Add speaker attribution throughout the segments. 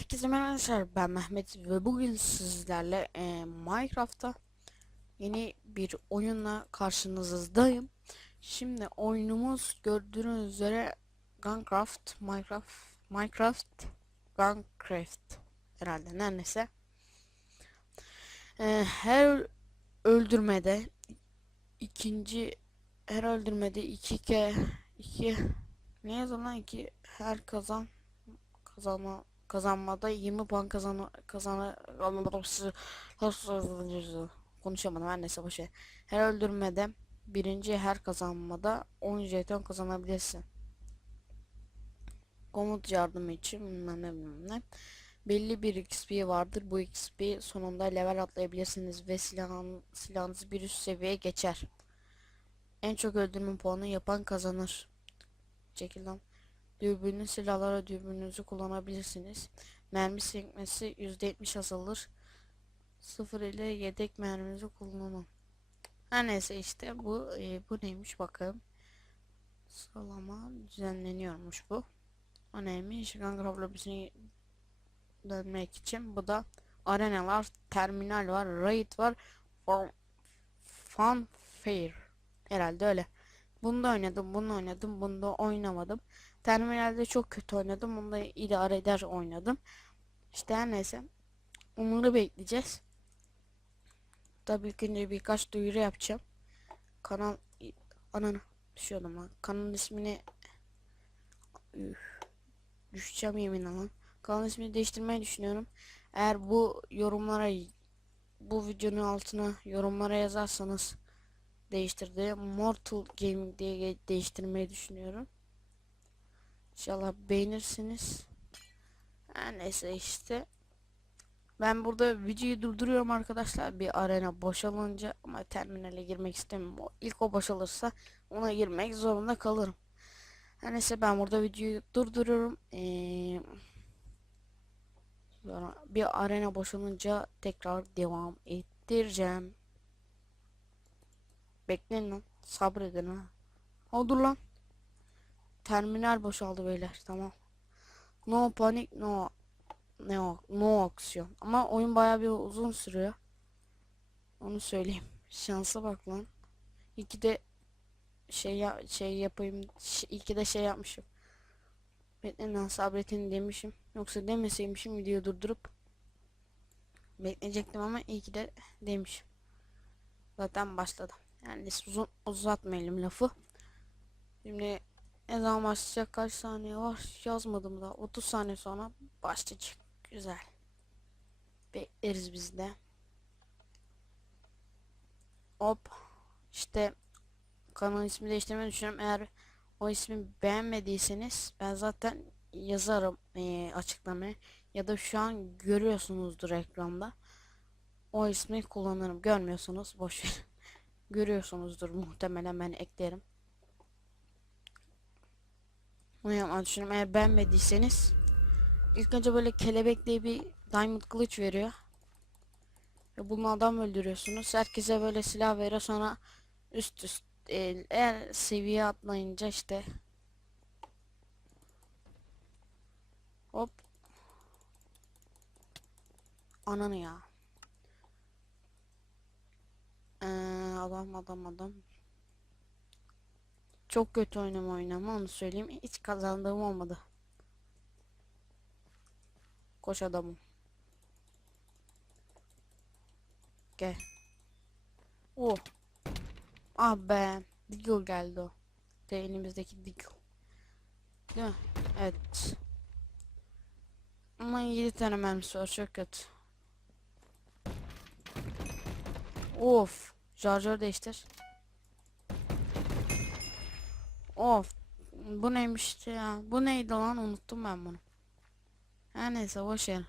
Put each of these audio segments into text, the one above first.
Speaker 1: Herkese merhaba ben Mehmet ve bugün sizlerle e, Minecraft'ta yeni bir oyunla karşınızdayım. Şimdi oyunumuz gördüğünüz üzere Guncraft, Minecraft, Minecraft, Guncraft herhalde her neyse. E, her öldürmede ikinci her öldürmede iki ke iki ne yazıyor lan iki her kazan kazanma kazanmada 20 puan kazan kazana konuşamadım her neyse boşver. Her öldürmede birinci her kazanmada 10 jeton kazanabilirsin. Komut yardımı için bilmem ne ne. Belli bir XP vardır. Bu XP sonunda level atlayabilirsiniz ve silahın, silahınız bir üst seviyeye geçer. En çok öldürme puanı yapan kazanır. Çekil lan. Dürbünlü silahlara dürbününüzü kullanabilirsiniz. Mermi sekmesi %70 azalır. Sıfır ile yedek merminizi kullanın. Her neyse işte bu e, bu neymiş bakalım. Sıralama düzenleniyormuş bu. O neymiş? Gangraf lobisine dönmek için. Bu da arenalar, terminal var, raid var, fun fair. Herhalde öyle. Bunu da oynadım, bunu oynadım, bunu da oynamadım. Terminalde çok kötü oynadım. Bunu da idare eder oynadım. İşte her neyse. Onları bekleyeceğiz. Tabii ilk önce birkaç duyuru yapacağım. Kanal ananı düşüyordum lan. Kanalın ismini Üf, düşeceğim yemin lan. Kanal ismini değiştirmeyi düşünüyorum. Eğer bu yorumlara bu videonun altına yorumlara yazarsanız değiştirdi. Mortal Gaming diye değiştirmeyi düşünüyorum. İnşallah beğenirsiniz. Her neyse işte. Ben burada videoyu durduruyorum arkadaşlar. Bir arena boşalınca ama terminale girmek istemiyorum. İlk o boşalırsa ona girmek zorunda kalırım. Her neyse ben burada videoyu durduruyorum. Ee, bir arena boşalınca tekrar devam ettireceğim. Bekleyin lan. Sabredin ha. Dur lan. Terminal boşaldı beyler. Tamam. No panik no no no aksiyon. Ama oyun baya bir uzun sürüyor. Onu söyleyeyim. Şansa bak lan. İki de şey ya şey yapayım. İki de şey yapmışım. Bekleyin lan sabretin demişim. Yoksa demeseymişim videoyu durdurup bekleyecektim ama iyi ki de demişim. Zaten başladım. Yani uzun uzatmayalım lafı. Şimdi ne zaman başlayacak kaç saniye var yazmadım da 30 saniye sonra başlayacak. Güzel. Bekleriz biz de. Hop. İşte kanal ismi değiştirmeyi düşünüyorum. Eğer o ismi beğenmediyseniz ben zaten yazarım e, açıklamaya. Ya da şu an görüyorsunuzdur ekranda. O ismi kullanırım. Görmüyorsunuz boş ver. Görüyorsunuzdur muhtemelen ben eklerim. Bunu yapmayı düşünüyorum. Eğer beğenmediyseniz ilk önce böyle kelebek diye bir diamond kılıç veriyor. Ve bunu adam öldürüyorsunuz. Herkese böyle silah veriyor sonra üst üst e, eğer seviye atlayınca işte hop ananı ya ee, adam adam adam çok kötü oynama oynama onu söyleyeyim. Hiç kazandığım olmadı. Koş adamım. Gel. Oh. Ah be. Deagle geldi o. De elimizdeki Deagle. Değil mi? Evet. Ama 7 tane mermisi var çok kötü. Of. Charger değiştir. Of. Bu neymiş ya? Bu neydi lan? Unuttum ben bunu. Her neyse boş yer.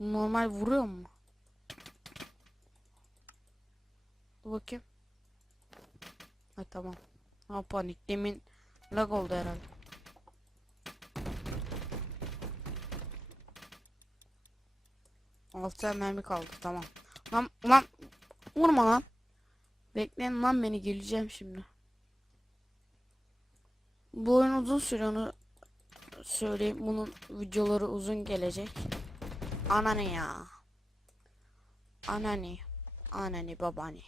Speaker 1: Normal vuruyor mu? Dur bakayım. Ha tamam. Ha panik. Demin lag oldu herhalde. Altı mermi kaldı tamam. Lan lan Vurma lan. Bekleyin lan beni geleceğim şimdi. Bu oyun uzun onu söyleyeyim. Bunun videoları uzun gelecek. Anane ya. Anane. Anane babani.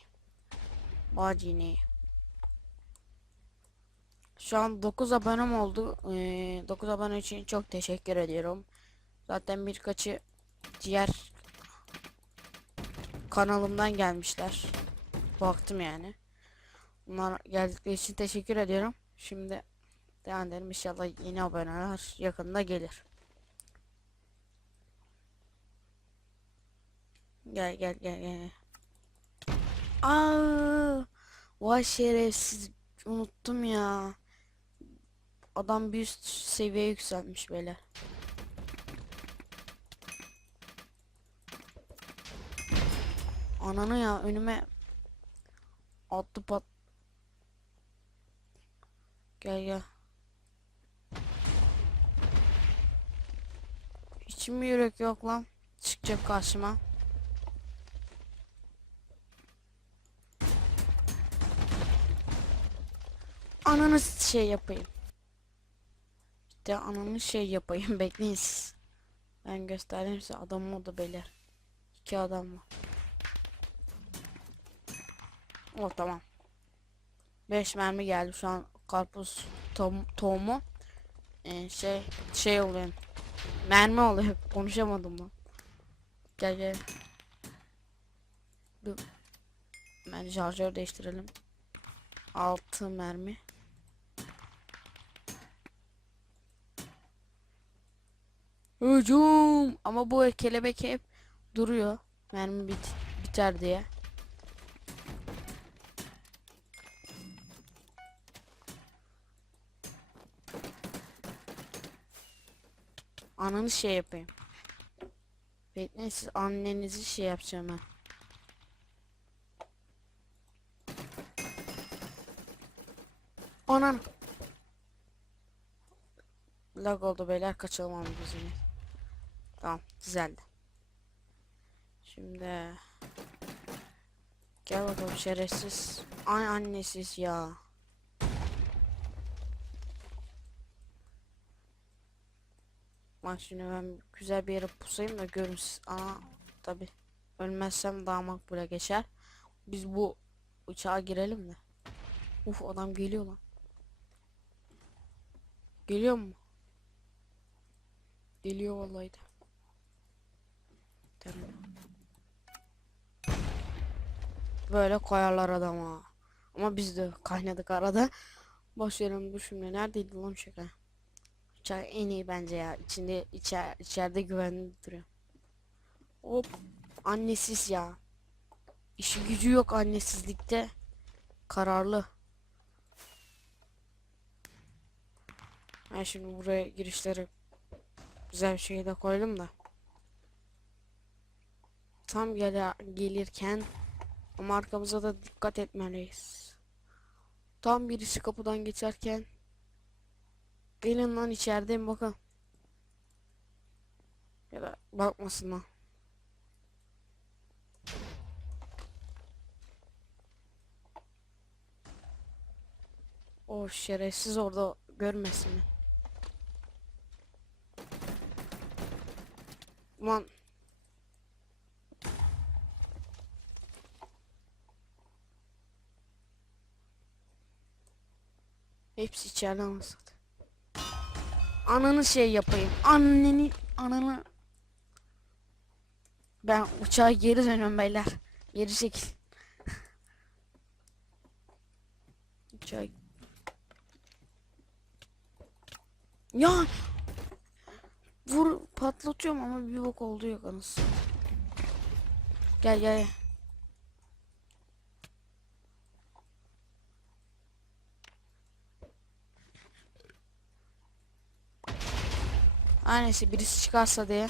Speaker 1: Bacini. Şu an 9 abonem oldu. Ee, 9 abone için çok teşekkür ediyorum. Zaten birkaçı diğer kanalımdan gelmişler. Baktım yani. Bunlar geldikleri için teşekkür ediyorum. Şimdi devam edelim. İnşallah yeni aboneler yakında gelir. Gel gel gel gel. Aa, vay şerefsiz unuttum ya. Adam bir üst seviye yükselmiş böyle. Ananı ya önüme attı pat. Gel gel. Mi yürek yok lan? Çıkacak karşıma. Ananı şey yapayım. İşte ananı şey yapayım bekleyin siz. Ben göstereyim size adam o da beyler. İki adam var. O tamam. 5 mermi geldi şu an karpuz tom, tohumu ee, şey şey oluyor. Mermi oluyor. Konuşamadım lan. Gel gel. Dur. Ben şarjör değiştirelim. 6 mermi. Hücum. Ama bu kelebek hep duruyor. Mermi bit biter diye. Ananı şey yapayım. Bekleyin siz annenizi şey yapacağım ben. Anan. Lag oldu beyler kaçalım abi biz yine. Tamam güzeldi. Şimdi Gel bakalım şerefsiz. Ay annesiz ya. Bak şimdi ben güzel bir yere pusayım da görün siz. Aa tabi. Ölmezsem daha makbule geçer. Biz bu uçağa girelim de. Uf adam geliyor lan. Geliyor mu? Geliyor vallahi de. Tamam. Böyle koyarlar adama. Ama biz de kaynadık arada. Boş verin bu şimdi. Neredeydi lan şaka? Uçak en iyi bence ya. İçinde içer, içeride güvenli duruyor. Hop. Annesiz ya. İşi gücü yok annesizlikte. Kararlı. Ben şimdi buraya girişleri güzel bir şekilde koydum da. Tam gel gelirken ama arkamıza da dikkat etmeliyiz. Tam birisi kapıdan geçerken Gelin lan içerideyim bakın. Ya da bakmasın lan. O şerefsiz orada görmesin mi? Ulan Hepsi içeride anasını. Ananı şey yapayım. Anneni ananı Ben uçağa geri dönüyorum beyler. Geri çekil. Uçağa Ya Vur patlatıyorum ama bir bok oldu yok anasını. Gel gel. Annesi birisi çıkarsa diye.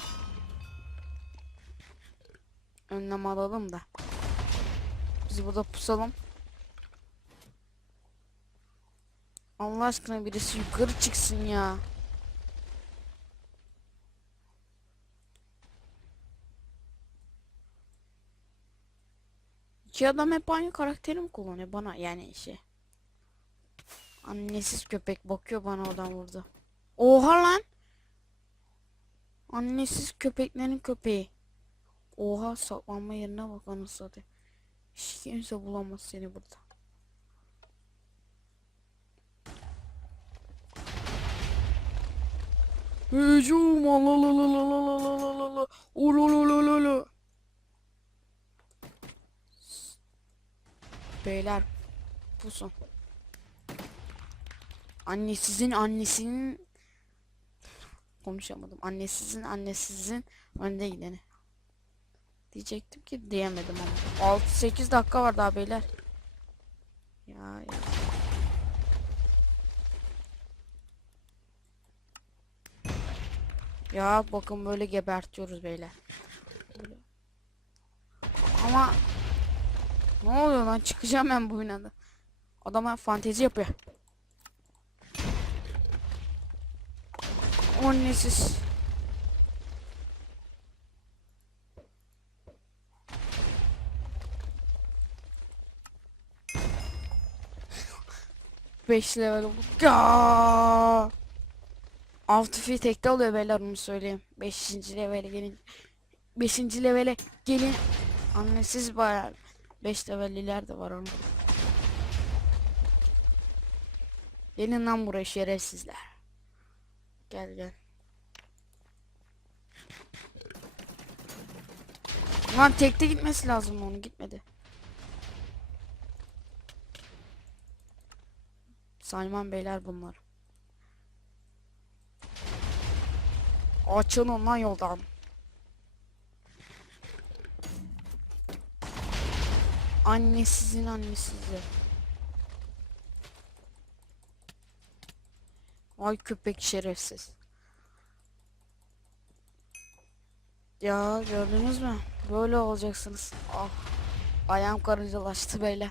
Speaker 1: Önlem alalım da. Biz burada pusalım. Allah aşkına birisi yukarı çıksın ya. İki adam hep aynı karakteri mi kullanıyor bana yani şey. Annesiz köpek bakıyor bana oradan vurdu. Oha lan. Annesiz köpeklerin köpeği. Oha saklanma yerine bak anasını. Hiç kimse bulamaz seni burada. Hücum la la la la la la la la la la O la la la la la Beyler pusun. Annesizin annesinin konuşamadım. Annesizin annesizin önde gideni. Diyecektim ki diyemedim ama. 6-8 dakika var daha beyler. Ya ya. Ya bakın böyle gebertiyoruz beyler. Böyle. Ama ne oluyor lan çıkacağım ben bu binada. Adama fantezi yapıyor. Annesiz. Beş level olduk. Ya. Autofi tekte oluyor beyler onu söyleyeyim. Beşinci levele gelin. Beşinci levele gelin. Annesiz bayağı. Beş levelliler de var onun. Gelin lan buraya şerefsizler. Gel gel. Lan tekte gitmesi lazım onun gitmedi. Sayman beyler bunlar. Açılın lan yoldan. Annesizin annesizi. Ay köpek şerefsiz. Ya gördünüz mü? Böyle olacaksınız. Ah. Ayağım karıncalaştı beyler.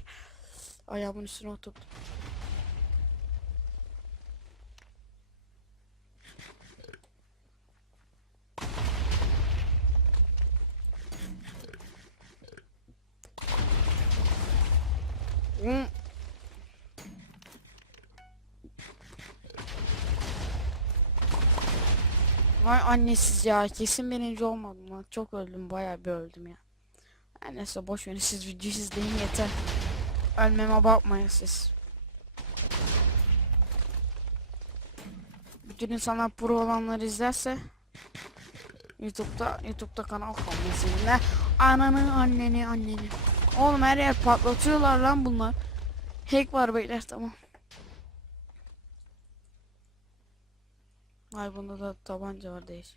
Speaker 1: Ayağımın üstüne oturdum. Hmm. Vay annesiz ya kesin birinci olmadım lan çok öldüm bayağı bir öldüm ya. Her neyse boş verin siz videoyu izleyin yeter. Ölmeme bakmayın siz. Bütün insanlar pro olanları izlerse YouTube'da YouTube'da kanal kalmasın. Ananı anneni anneni. Oğlum her yer patlatıyorlar lan bunlar. Hack var beyler tamam. Ay bunda da tabanca var değiş.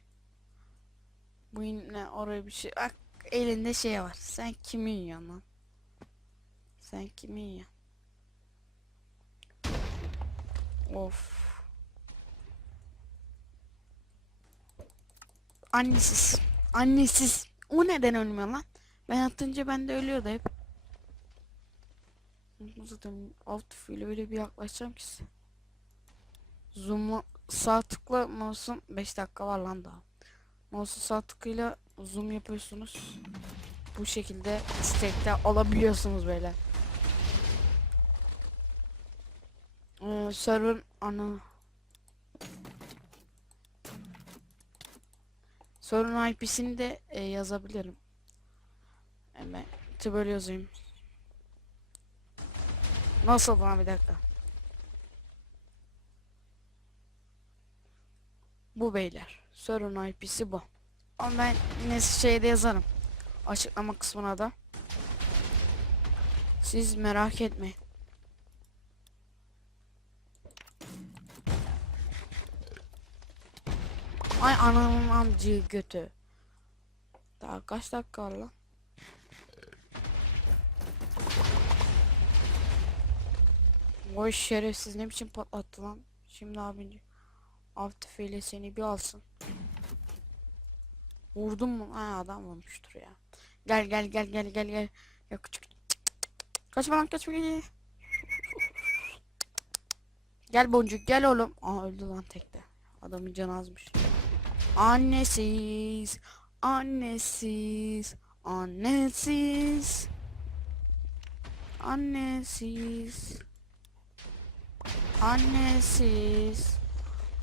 Speaker 1: Bu yine oraya bir şey. Bak elinde şey var. Sen kimi yiyorsun lan? Sen kimi yiyorsun? Of. Annesiz. Annesiz. O neden ölmüyor lan? Ben atınca ben de ölüyordu hep. Zaten alt tüfeğiyle öyle bir yaklaşacağım ki. Zoom'la sağ tıkla mouse'un 5 dakika var lan daha. Mouse'un sağ tıkıyla zoom yapıyorsunuz. Bu şekilde stack'te alabiliyorsunuz böyle. Ee, server ana Sorun IP'sini de e, yazabilirim. Hemen böyle yazayım. Nasıl lan bir dakika. Bu beyler. Sorun IP'si bu. Ama ben yine şeyde yazarım. Açıklama kısmına da. Siz merak etmeyin. Ay ananın amcığı götü. Daha kaç dakika var lan? Vay şerefsiz ne biçim patlattı lan. Şimdi abinci. Av tüfeğiyle seni bir alsın. Vurdum mu? Ha adam vurmuştur ya. Gel gel gel gel gel gel. Ya küçük. Kaçma lan kaçma gel. Boncuk gel oğlum. Aa öldü lan tekte. Adamın canı azmış. Annesiz. Annesiz. Annesiz. Annesiz. Annesiz.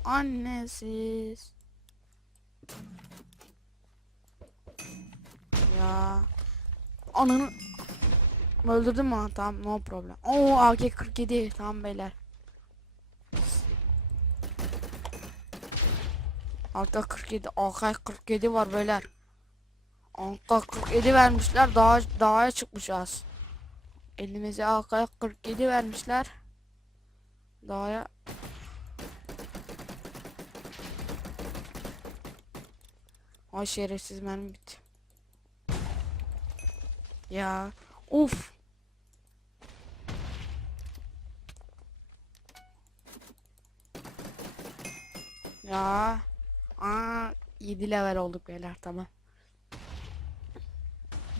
Speaker 1: Annesiz. Ya. Ananı öldürdün mü? Tamam no problem. Oo AK-47 tamam beyler. AK-47 AK-47 var beyler. AK-47 vermişler daha dağa çıkmışız. Elimize AK-47 vermişler. Dağa Ay şerefsiz mermi bitti. Ya uf. Ya. Aa 7 level olduk beyler tamam.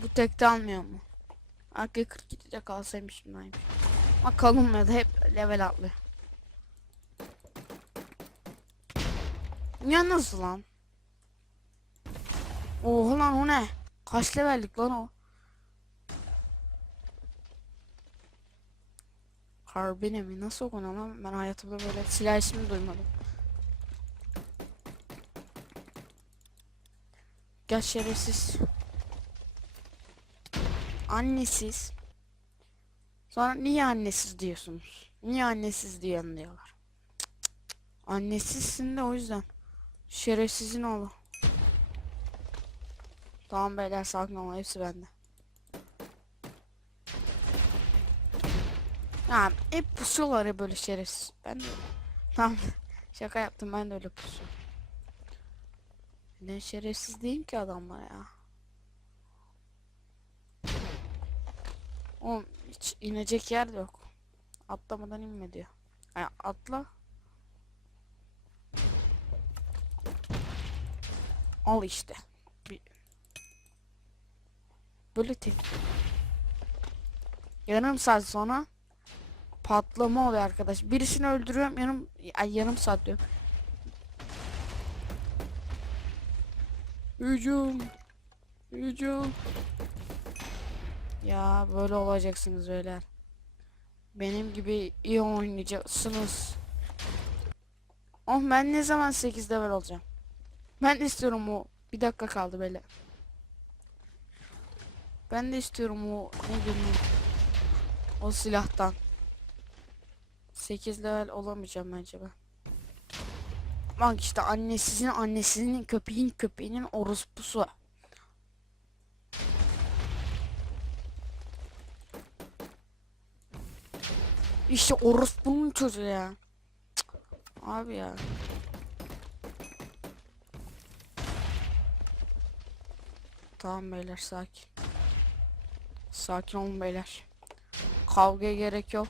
Speaker 1: Bu tekte almıyor mu? Arka 42'de kalsaymış bunaymış. Ama kalınmıyor da hep level atlıyor. Ya nasıl lan? Oha lan o ne? Kaç levellik lan o? Harbine mi? Nasıl okunuyor lan? Ben hayatımda böyle silah ismini duymadım. Gel şerefsiz. Annesiz. Sonra niye annesiz diyorsunuz? Niye annesiz diyen diyorlar. Annesizsin de o yüzden. Şerefsizin oğlu. Tamam beyler sakin olun hepsi bende. Ya hep pusuyorlar ya böyle şerefsiz. Ben de tamam şaka yaptım ben de öyle pusuyorum. Ne şerefsiz değil ki adamlar ya. Oğlum hiç inecek yer yok. Atlamadan inme diyor. Ay, atla. Al işte. Tek. Yarım saat sonra patlama oluyor arkadaş. Birisini öldürüyorum yarım ay yarım saat diyorum. Hücum. Hücum. Ya böyle olacaksınız beyler. Benim gibi iyi oynayacaksınız. Oh ben ne zaman 8 level olacağım? Ben istiyorum o. Bir dakika kaldı böyle. Ben de istiyorum o ne bileyim. O silahtan. 8 level olamayacağım bence ben. Bak işte annesinin annesinin köpeğin köpeğinin orospusu. İşte orospunun çocuğu ya. Cık. Abi ya. Tamam beyler sakin. Sakin olun beyler. Kavgaya gerek yok.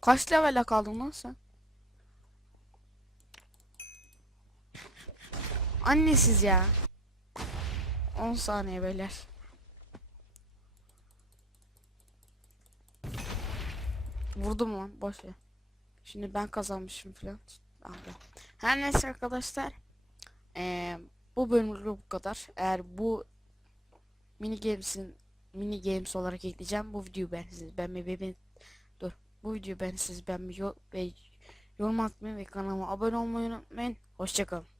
Speaker 1: Kaç levele kaldın lan sen? Annesiz ya. 10 saniye beyler. Vurdum lan boş ver. Şimdi ben kazanmışım falan. Abi. Her neyse arkadaşlar. Eee bu bölümlük bu kadar. Eğer bu mini games'in mini games olarak ekleyeceğim. Bu videoyu beğenirsiniz. Mi ben dur. Bu videoyu beğenirsiniz. Ben ve yorum atmayı ve kanalıma abone olmayı unutmayın. Hoşçakalın.